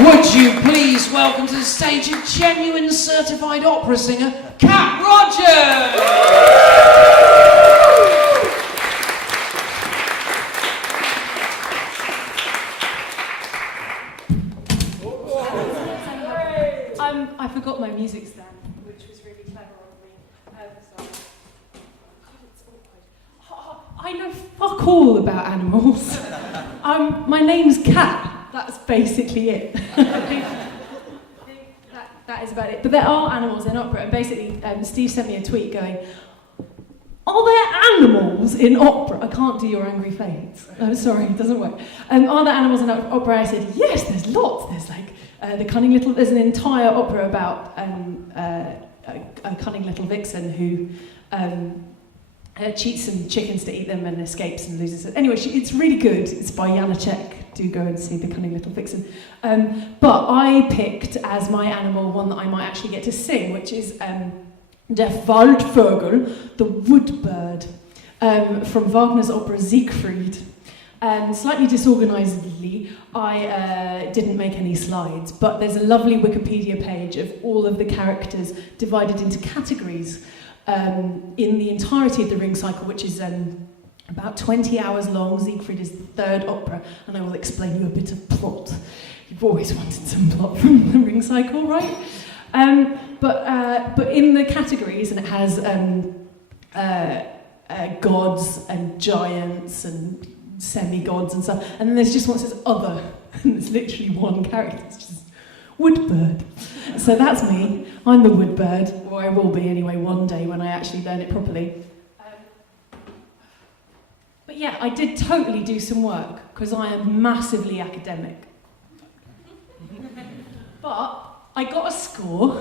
Would you please welcome to the stage a genuine certified opera singer, Cat Rogers! I forgot my music stand, which was really clever of me. God, it's awkward. I know fuck all about animals. My name's Cat. That's basically it. that is about it. But there are animals in opera, and basically, Steve sent me a tweet going, "Are there animals in opera?" I can't do your angry face. I'm sorry, it doesn't work. Are there animals in opera? I said, yes, there's lots. There's like there's an entire opera about a cunning little vixen who cheats some chickens to eat them and escapes and loses it. Anyway, it's really good. It's by Janacek. Do go and see The Cunning Little Vixen. But I picked as my animal one that I might actually get to sing, which is Der Waldvogel, the wood bird, from Wagner's opera Siegfried. Slightly disorganizedly, I didn't make any slides, but there's a lovely Wikipedia page of all of the characters divided into categories in the entirety of the Ring cycle, which is about 20 hours long. Siegfried is the third opera, and I will explain you a bit of plot. You've always wanted some plot from the Ring cycle, right? But in the categories, and it has gods and giants and semi-gods and stuff, and then there's just one that says other, and it's literally one character. It's just woodbird. So that's me. I'm the woodbird, or I will be anyway one day when I actually learn it properly. But yeah, I did totally do some work, because I am massively academic. But I got a score,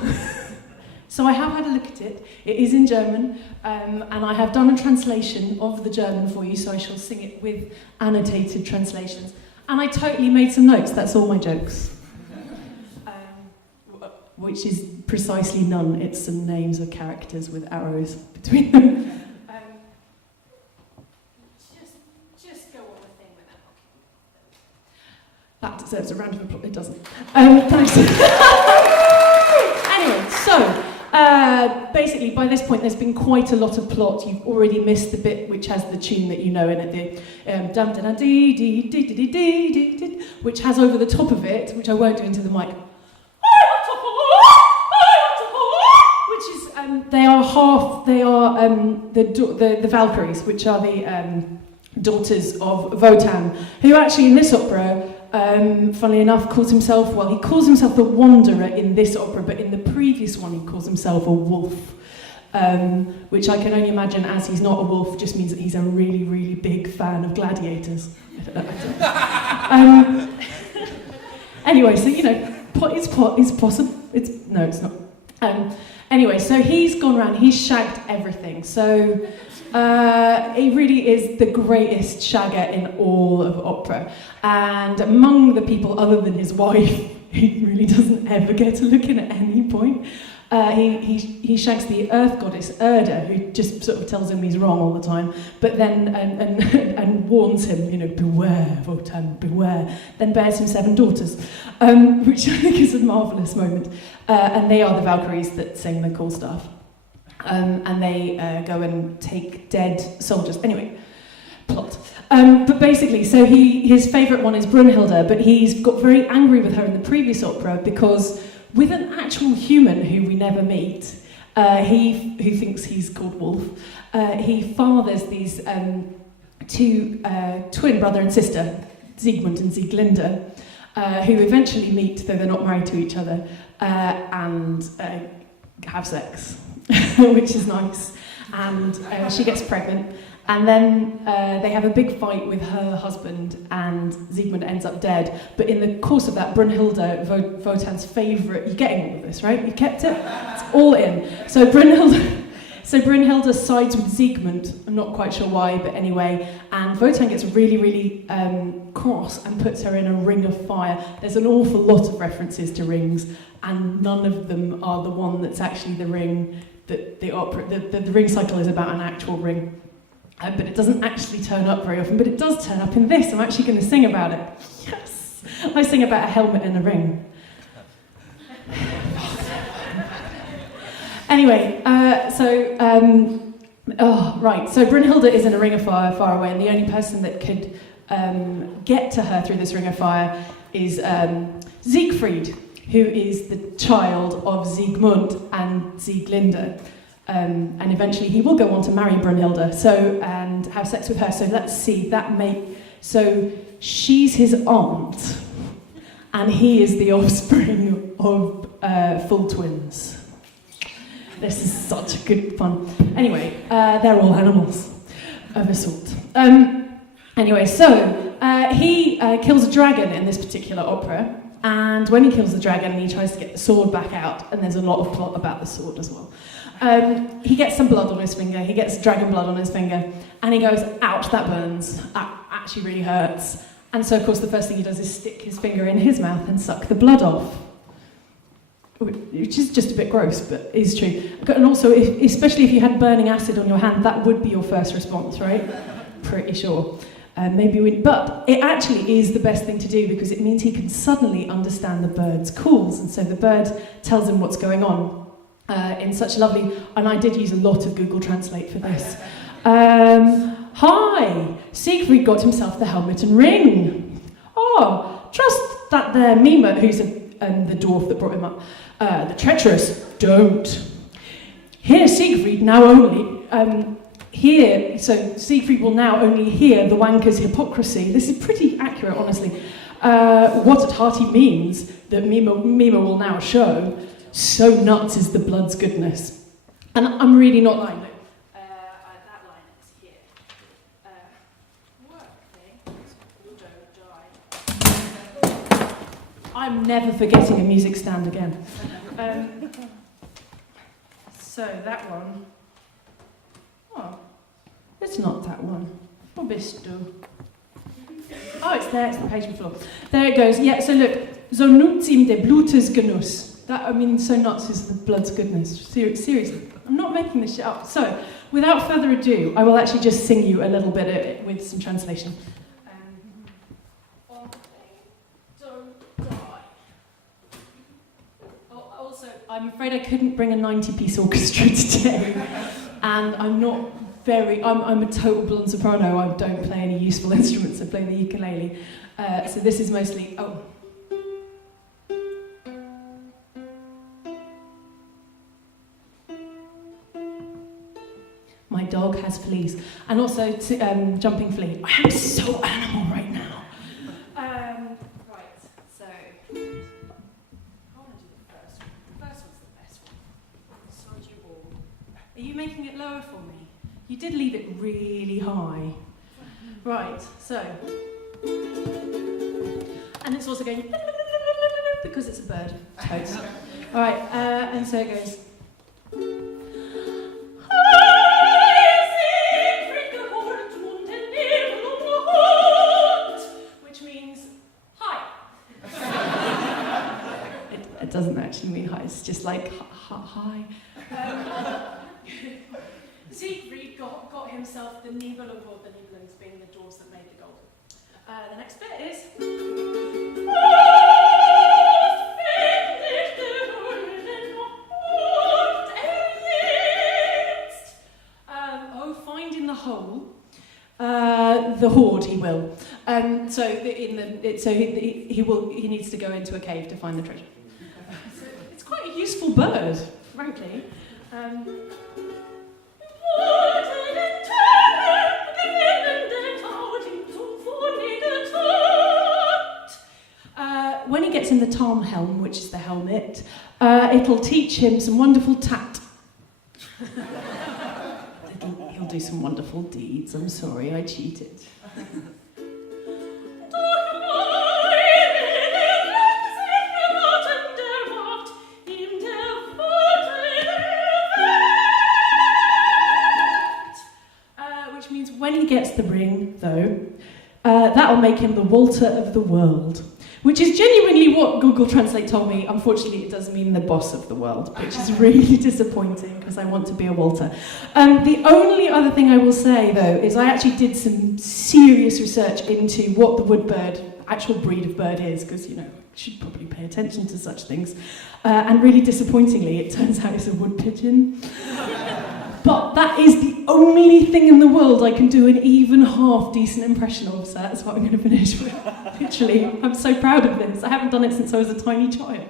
so I have had a look at it. It is in German, and I have done a translation of the German for you, so I shall sing it with annotated translations. And I totally made some notes, that's all my jokes. Which is precisely none, it's some names of characters with arrows between them. Just go on the thing with that. That deserves a round of applause. It doesn't. Thanks. Anyway, so basically by this point there's been quite a lot of plot. You've already missed the bit which has the tune that you know in it, the dum da da dee dee dee dee dee dee dee, which has over the top of it, which I won't do into the mic, which is the Valkyries, which are the daughters of Wotan, who actually in this opera, funnily enough, calls himself the Wanderer in this opera, but in the previous one he calls himself a wolf, which I can only imagine, as he's not a wolf, just means that he's a really, really big fan of gladiators. Anyway, so you know, it's possible. No, it's not. Anyway, so he's gone around, he's shagged everything. So he really is the greatest shagger in all of opera. And among the people other than his wife, he really doesn't ever get to look in at any point. He shags the earth goddess Erda, who just sort of tells him he's wrong all the time, but then and warns him, you know, beware, Wotan, beware. Then bears him 7 daughters, which I think is a marvellous moment. And they are the Valkyries that sing the cool stuff. And they go and take dead soldiers. Anyway, plot. But basically, so his favourite one is Brunhilde, but he's got very angry with her in the previous opera because with an actual human who we never meet, who thinks he's called Wolf, he fathers these 2 twin brother and sister, Siegmund and Sieglinde, who eventually meet, though they're not married to each other, and have sex, which is nice. And she gets pregnant, and then they have a big fight with her husband, and Siegmund ends up dead. But in the course of that, Brunhilde, Wotan's favourite, you're getting all of this, right? You kept it? It's all in. So Brunhilde sides with Siegmund. I'm not quite sure why, but anyway. And Wotan gets really, really cross and puts her in a ring of fire. There's an awful lot of references to rings, and none of them are the one that's actually the ring that the opera. The ring cycle is about an actual ring. But it doesn't actually turn up very often, but it does turn up in this. I'm actually going to sing about it. Yes! I sing about a helmet and a ring. Anyway, so Brunhilde is in a ring of fire far away, and the only person that could get to her through this ring of fire is Siegfried, who is the child of Siegmund and Sieglinde. And eventually he will go on to marry Brunhilde and have sex with her. So let's see, so she's his aunt, and he is the offspring of full twins. This is such a good fun. Anyway, they're all animals of a sort. He kills a dragon in this particular opera, and when he kills the dragon, he tries to get the sword back out, and there's a lot of plot about the sword as well. He gets some blood on his finger, he gets dragon blood on his finger, and he goes, ouch, that burns, that actually really hurts. And so, of course, the first thing he does is stick his finger in his mouth and suck the blood off. Which is just a bit gross, but is true. And also, especially if you had burning acid on your hand, that would be your first response, right? Pretty sure. But it actually is the best thing to do because it means he can suddenly understand the bird's calls, and so the bird tells him what's going on in such lovely. And I did use a lot of Google Translate for this. Hi, Siegfried got himself the helmet and ring. Oh, trust that there Mima, who's the dwarf that brought him up. The treacherous don't. Here, Siegfried now only. So Siegfried will now only hear the wanker's hypocrisy. This is pretty accurate, honestly. What at heart he means that Mima will now show. So nuts is the blood's goodness. And I'm really not lying. That line is here. Work thing. Don't die. I'm never forgetting a music stand again. So that one. Oh, it's not that one. Oh, it's there, it's the page before. There it goes. Yeah, so look. So nuts im de Blutes Genuss. So nuts is the blood's goodness. Seriously, I'm not making this shit up. So, without further ado, I will actually just sing you a little bit of it with some translation. Don't die. Also, I'm afraid I couldn't bring a 90-piece orchestra today, and I'm a total blonde soprano. I don't play any useful instruments. I play the ukulele. So this is mostly. My dog has fleas, and also jumping flea. I am so animal right now. Right, so I want to do the first one. The first one's the best one. Sod you all. Are you making it lower for me? You did leave it really high. Right, so, and it's also going because it's a bird. Totes. All right, and so it goes. It doesn't actually mean hi, it's just like hi. Siegfried got himself the Nibelungor, the Nibelungs being the dwarves that made the gold. The next bit is. Finding the hole. The hoard, he will. He needs to go into a cave to find the treasure. It's quite a useful bird, frankly. When he gets in the Tarnhelm, which is the helmet, it'll teach him some wonderful tat. He'll do some wonderful deeds. I'm sorry, I cheated. Which means when he gets the ring, though, that'll make him the Walter of the world. Which is genuinely what Google Translate told me. Unfortunately, it does mean the boss of the world, which is really disappointing because I want to be a Walter. The only other thing I will say, though, is I actually did some serious research into what the woodbird, actual breed of bird is, because, should probably pay attention to such things. And really disappointingly, it turns out it's a wood pigeon. But that is the only thing in the world I can do an even half decent impression of, so that's what I'm going to finish with. Literally, I'm so proud of this. I haven't done it since I was a tiny child.